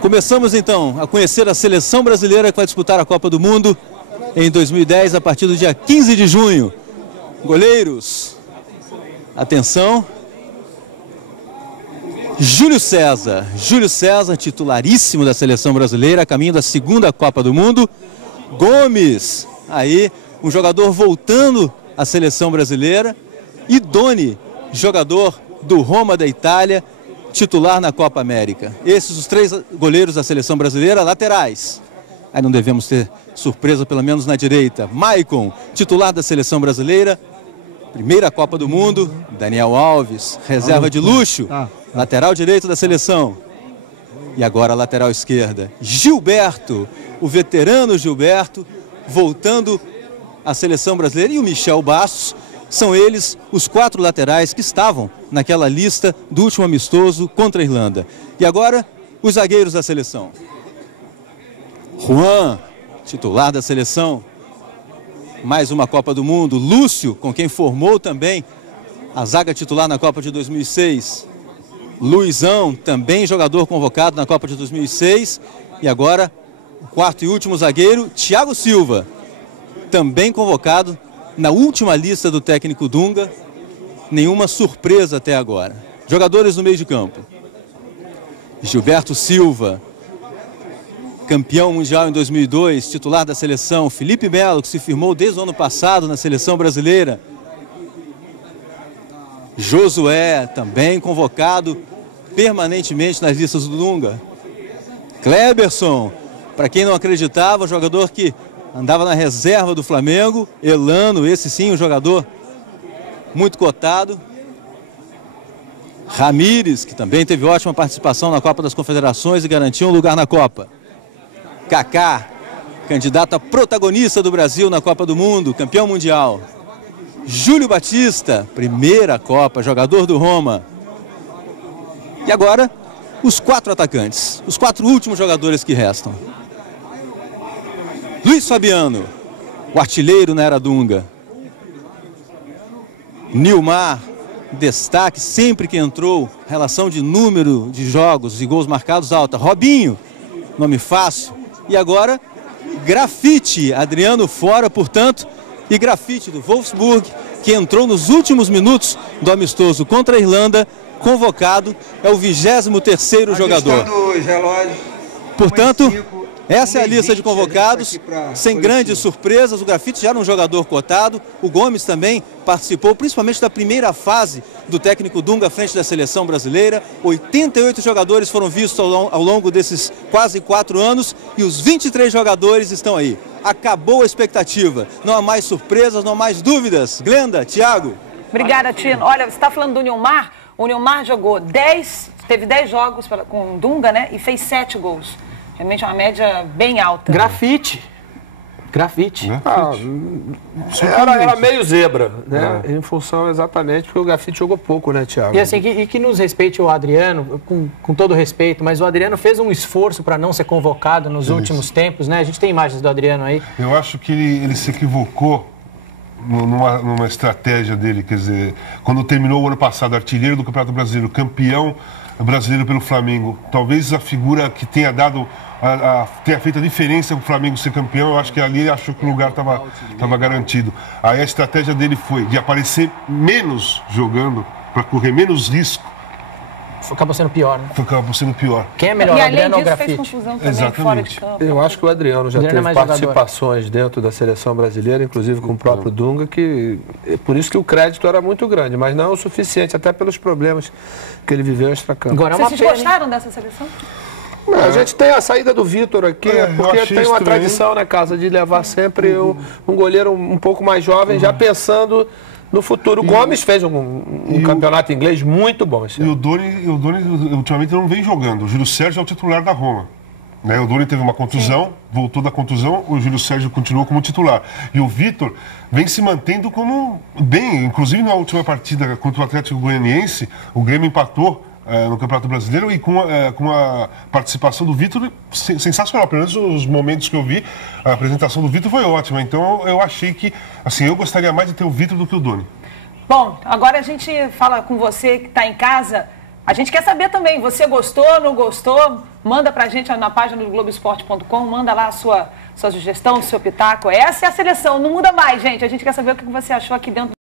Começamos então a conhecer a seleção brasileira que vai disputar a Copa do Mundo em 2010 a partir do dia 15 de junho. Goleiros, atenção. Júlio César, titularíssimo da seleção brasileira, a caminho da segunda Copa do Mundo. Gomes, aí um jogador voltando à seleção brasileira. E Doni, jogador do Roma da Itália, titular na Copa América. Esses os três goleiros da seleção brasileira, laterais. Aí não devemos ter surpresa, pelo menos na direita. Maicon, titular da seleção brasileira, primeira Copa do Mundo. Daniel Alves, reserva de luxo, lateral direito da seleção. E agora lateral esquerda. Gilberto, o veterano Gilberto, voltando à seleção brasileira. E o Michel Bastos. São eles os 4 laterais que estavam naquela lista do último amistoso contra a Irlanda. E agora, os zagueiros da seleção. Juan, titular da seleção. Mais uma Copa do Mundo. Lúcio, com quem formou também a zaga titular na Copa de 2006. Luizão, também jogador convocado na Copa de 2006. E agora, o quarto e último zagueiro, Thiago Silva, também convocado na última lista do técnico Dunga. Nenhuma surpresa até agora. Jogadores no meio de campo. Gilberto Silva, campeão mundial em 2002, titular da seleção. Felipe Melo, que se firmou desde o ano passado na seleção brasileira. Josué, também convocado permanentemente nas listas do Dunga. Kleberson, para quem não acreditava, jogador que andava na reserva do Flamengo. Elano, esse sim, um jogador muito cotado. Ramírez, que também teve ótima participação na Copa das Confederações e garantiu um lugar na Copa. Kaká, candidato a protagonista do Brasil na Copa do Mundo, campeão mundial. Júlio Batista, primeira Copa, jogador do Roma. E agora, os 4 atacantes, os 4 últimos jogadores que restam. Luiz Fabiano, o artilheiro na era Dunga. Nilmar, destaque sempre que entrou, relação de número de jogos e gols marcados alta. Robinho, nome fácil. E agora, Grafite, Adriano fora, portanto, e Grafite do Wolfsburg, que entrou nos últimos minutos do amistoso contra a Irlanda, convocado, é o 23º jogador. Portanto, essa é a lista de convocados, sem grandes surpresas. O Grafite já era um jogador cotado. O Gomes também participou, principalmente da primeira fase do técnico Dunga à frente da seleção brasileira. 88 jogadores foram vistos ao longo desses quase 4 anos e os 23 jogadores estão aí. Acabou a expectativa. Não há mais surpresas, não há mais dúvidas. Glenda, Thiago. Obrigada, Tino. Olha, você está falando do Nilmar. O Nilmar jogou teve 10 jogos com o Dunga, né? E fez 7 gols. Realmente é uma média bem alta. Grafite. Era meio zebra, né? Em função exatamente porque o Grafite jogou pouco, né, Thiago? E assim, que nos respeite o Adriano, com todo respeito, mas o Adriano fez um esforço para não ser convocado nos últimos tempos, né? A gente tem imagens do Adriano aí. Eu acho que ele se equivocou numa estratégia dele, quer dizer, quando terminou o ano passado, artilheiro do Campeonato Brasileiro, campeão brasileiro pelo Flamengo, talvez a figura que tenha tenha feito a diferença para o Flamengo ser campeão, eu acho que ali ele achou que o lugar estava garantido. Aí a estratégia dele foi de aparecer menos jogando, para correr menos risco. Acabou sendo pior, né? Acabou sendo pior. Quem é melhor, Adriano ou Grafite? Fez confusão também fora de campo. Eu acho que o Adriano já teve participações dentro da seleção brasileira, inclusive com o próprio Dunga, por isso que o crédito era muito grande, mas não é o suficiente, até pelos problemas que ele viveu extracampo. Agora, vocês gostaram dessa seleção? A gente tem a saída do Vitor aqui, porque tem uma tradição na casa de levar sempre um goleiro um pouco mais jovem, já pensando no futuro. O Gomes fez um campeonato inglês muito bom. E o Doni ultimamente não vem jogando. O Júlio Sérgio é o titular da Roma. Né? O Doni teve uma contusão, voltou da contusão, o Júlio Sérgio continuou como titular. E o Vitor vem se mantendo como bem, inclusive na última partida contra o Atlético Goianiense, o Grêmio empatou no Campeonato Brasileiro e com a participação do Vitor sensacional. Pelo menos os momentos que eu vi, a apresentação do Vitor foi ótima. Então eu achei que, assim, eu gostaria mais de ter o Vitor do que o Doni. Bom, agora a gente fala com você que está em casa. A gente quer saber também, você gostou, não gostou? Manda pra gente na página do Globoesporte.com, manda lá a sua sugestão, o seu pitaco. Essa é a seleção, não muda mais, gente. A gente quer saber o que você achou aqui dentro